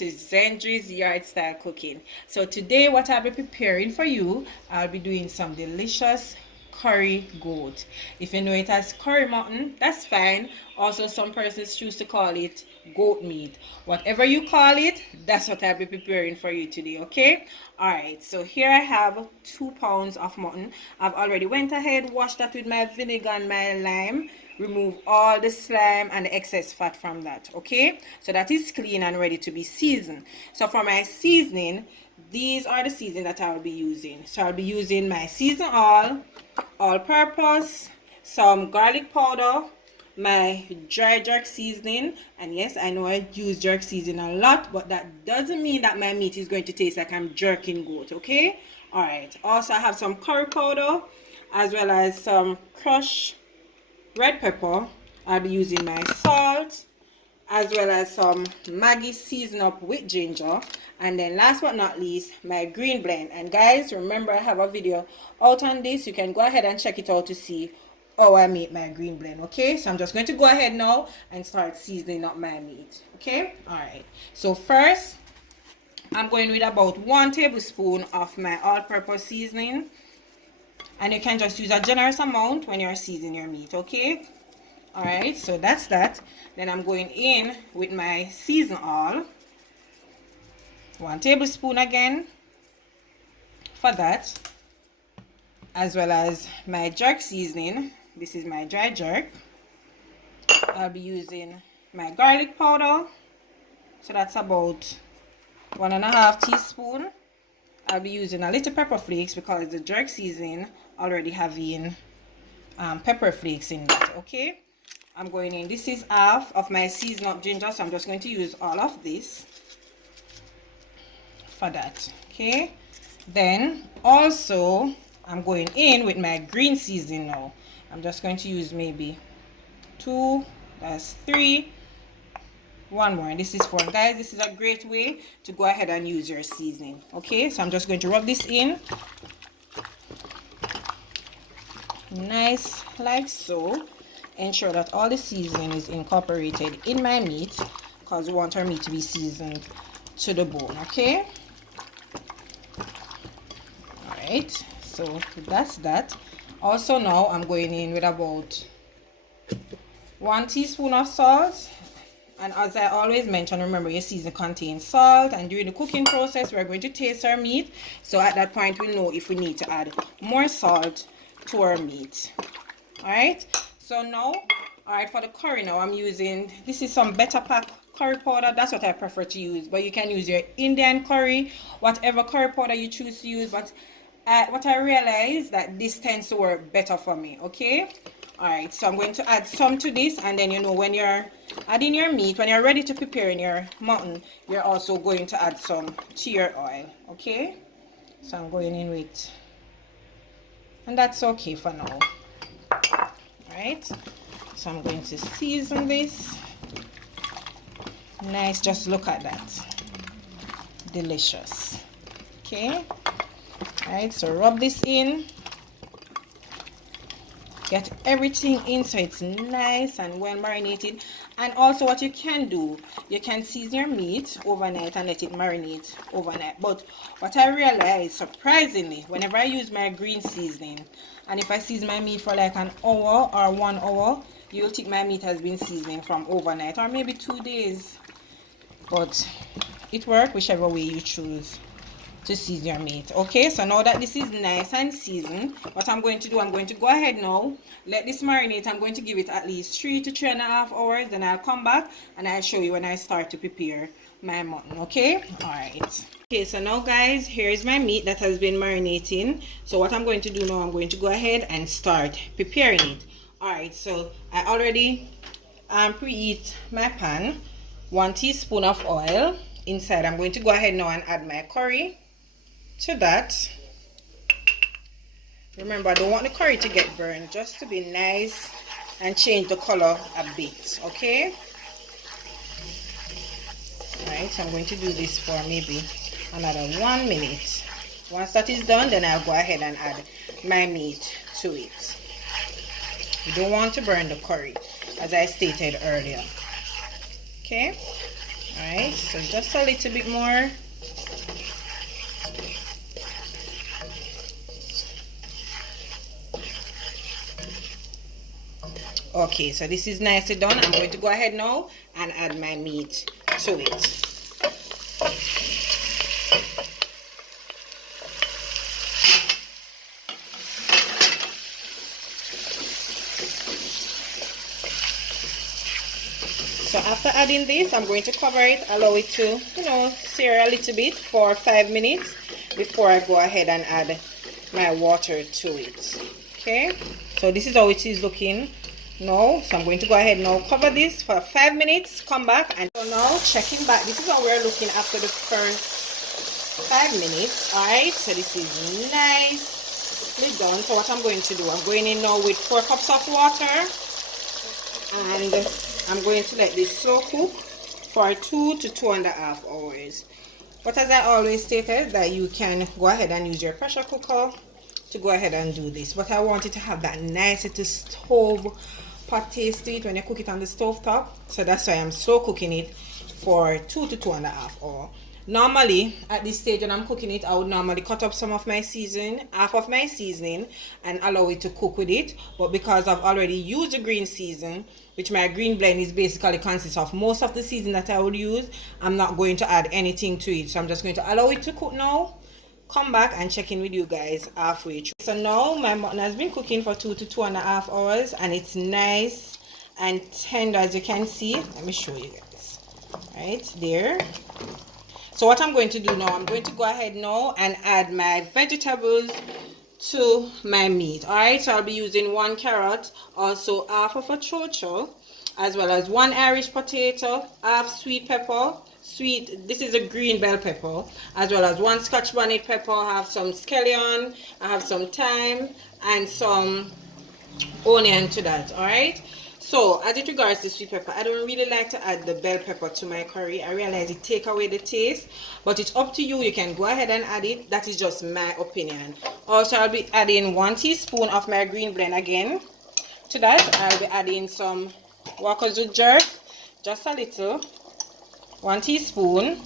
to Zendry's Yard Style Cooking. So today what I'll be preparing for you, I'll be doing some delicious curry goat. If you know it as curry mutton, that's fine. Also, some persons choose to call it goat meat. Whatever you call it, that's what I'll be preparing for you today, okay? Alright, so here I have 2 pounds of mutton. I've already went ahead, washed that with my vinegar and my lime. Remove all the slime and the excess fat from that, okay? So that is clean and ready to be seasoned. So for my seasoning, these are the seasoning that I will be using. So I'll be using my season oil, all-purpose, some garlic powder, my dry jerk seasoning, and yes, I know I use jerk seasoning a lot, but that doesn't mean that my meat is going to taste like I'm jerking goat, okay? All right. Also, I have some curry powder as well as some crushed red pepper. I'll be using my salt as well as some Maggi season up with ginger, and then last but not least my green blend. And guys, remember I have a video out on this. You can go ahead and check it out to see how I make my green blend, okay? So I'm just going to go ahead now and start seasoning up my meat, okay? All right, so first I'm going with about 1 tablespoon of my all-purpose seasoning, and you can just use a generous amount when you're seasoning your meat, okay? All right, so that's that. Then I'm going in with my season oil, 1 tablespoon again for that, as well as my jerk seasoning. This is my dry jerk. I'll be using my garlic powder, so that's about 1.5 teaspoons. I'll be using a little pepper flakes because the jerk seasoning already having pepper flakes in it, okay? I'm going in, this is half of my seasoned up ginger, so I'm just going to use all of this for that, okay? Then also I'm going in with my green seasoning now. I'm just going to use maybe 2, that's 3, 1 more, and this is 4. Guys, this is a great way to go ahead and use your seasoning, okay? So I'm just going to rub this in nice like so. Ensure that all the seasoning is incorporated in my meat because we want our meat to be seasoned to the bone, okay? All right, so that's that. Also now I'm going in with about 1 teaspoon of salt, and as I always mention, remember your season contains salt, and during the cooking process we're going to taste our meat, so at that point we know if we need to add more salt to our meat. All right, so now, all right, for the curry now I'm using, this is some Better Pack curry powder. That's what I prefer to use, but you can use your Indian curry, whatever curry powder you choose to use, but what I realize that this tends to work better for me, okay? All right, so I'm going to add some to this, and then you know when you're adding your meat, when you're ready to prepare your mutton, you're also going to add some to your oil, okay? So I'm going in with, and that's okay for now. All right, so I'm going to season this nice. Just look at that, delicious, okay? All right, so rub this in, get everything in so it's nice and well marinated. And also what you can do, you can season your meat overnight and let it marinate overnight. But what I realized, surprisingly, whenever I use my green seasoning, and if I season my meat for like an hour or 1 hour, you'll think my meat has been seasoning from overnight or maybe 2 days. But it works whichever way you choose to season your meat, okay? So now that this is nice and seasoned, what I'm going to do, I'm going to go ahead now, let this marinate. I'm going to give it at least 3 to 3.5 hours. Then I'll come back and I'll show you when I start to prepare my mutton, okay? All right, okay, so now guys, here's my meat that has been marinating. So what I'm going to do now, I'm going to go ahead and start preparing it. All right, so I already preheat my pan, 1 teaspoon of oil inside. I'm going to go ahead now and add my curry to that. Remember, I don't want the curry to get burned, just to be nice and change the color a bit, okay? All right, so I'm going to do this for maybe another 1 minute. Once that is done, then I'll go ahead and add my meat to it. You don't want to burn the curry, as I stated earlier, okay? Alright, so just a little bit more. Okay, so this is nicely done. I'm going to go ahead now and add my meat to it. So after adding this, I'm going to cover it, allow it to, sear a little bit for 5 minutes before I go ahead and add my water to it. Okay, so this is how it is looking now. So I'm going to go ahead now, cover this for 5 minutes, come back, and so now checking back. This is how we're looking after the first 5 minutes. Alright, so this is nicely done. So what I'm going to do, I'm going in now with 4 cups of water, and I'm going to let this slow cook for 2 to 2.5 hours. But as I always stated, that you can go ahead and use your pressure cooker to go ahead and do this. But I want it to have that nice little stove pot taste to it when you cook it on the stove top. So that's why I'm slow cooking it for 2 to 2.5 hours. Normally, at this stage when I'm cooking it, I would normally cut up some of my seasoning, half of my seasoning, and allow it to cook with it. But because I've already used the green season, which my green blend is basically consists of most of the season that I would use, I'm not going to add anything to it. So I'm just going to allow it to cook now, come back and check in with you guys halfway through. So now my mutton has been cooking for 2 to 2.5 hours, and it's nice and tender, as you can see. Let me show you guys. Right there. So what I'm going to do now, I'm going to go ahead now and add my vegetables to my meat. Alright, so I'll be using 1 carrot, also half of a chocho, as well as 1 Irish potato, half sweet pepper, this is a green bell pepper, as well as 1 scotch bonnet pepper. I have some scallion, I have some thyme, and some onion to that. Alright, so as it regards the sweet pepper, I don't really like to add the bell pepper to my curry. I realize it takes away the taste, but it's up to you. You can go ahead and add it. That is just my opinion. Also, I'll be adding 1 teaspoon of my green blend again. To that, I'll be adding some wakazu jerk, just a little, 1 teaspoon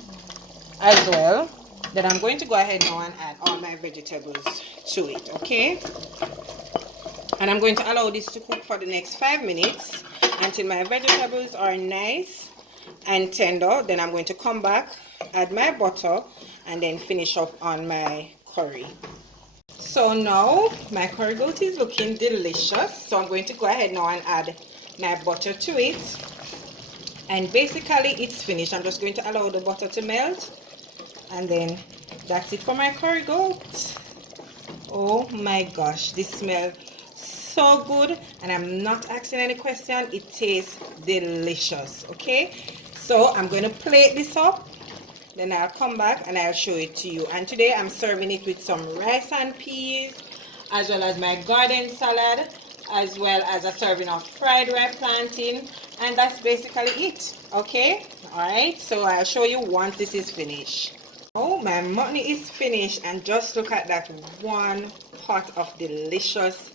as well. Then I'm going to go ahead now and add all my vegetables to it, okay? And I'm going to allow this to cook for the next 5 minutes until my vegetables are nice and tender. Then I'm going to come back, add my butter, and then finish up on my curry. So now my curry goat is looking delicious. So I'm going to go ahead now and add my butter to it. And basically it's finished. I'm just going to allow the butter to melt. And then that's it for my curry goat. Oh my gosh, this smells so good, and I'm not asking any question. It tastes delicious. Okay, so I'm going to plate this up, then I'll come back and I'll show it to you. And today I'm serving it with some rice and peas, as well as my garden salad, as well as a serving of fried red plantain, and that's basically it. Okay, all right, so I'll show you once this is finished. Oh, my mutton is finished, and just look at that one pot of delicious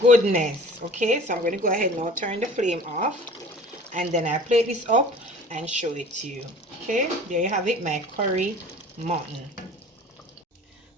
goodness. Okay, so I'm going to go ahead now, turn the flame off, and then I plate this up and show it to you. Okay, there you have it, my curry mutton.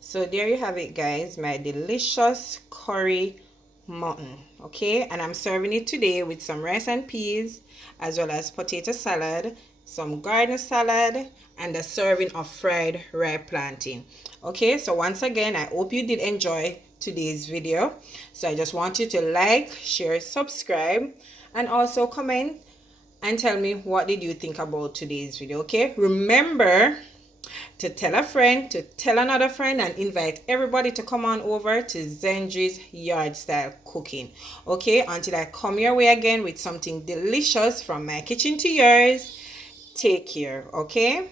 So there you have it, guys, my delicious curry mutton. Okay, and I'm serving it today with some rice and peas, as well as potato salad, some garden salad, and a serving of fried red plantain. Okay, so once again, I hope you did enjoy today's video. So I just want you to like, share, subscribe, and also comment and tell me what did you think about today's video. Okay, remember to tell a friend, to tell another friend, and invite everybody to come on over to Zenji's Yard Style Cooking. Okay, until I come your way again with something delicious from my kitchen to yours, take care. Okay.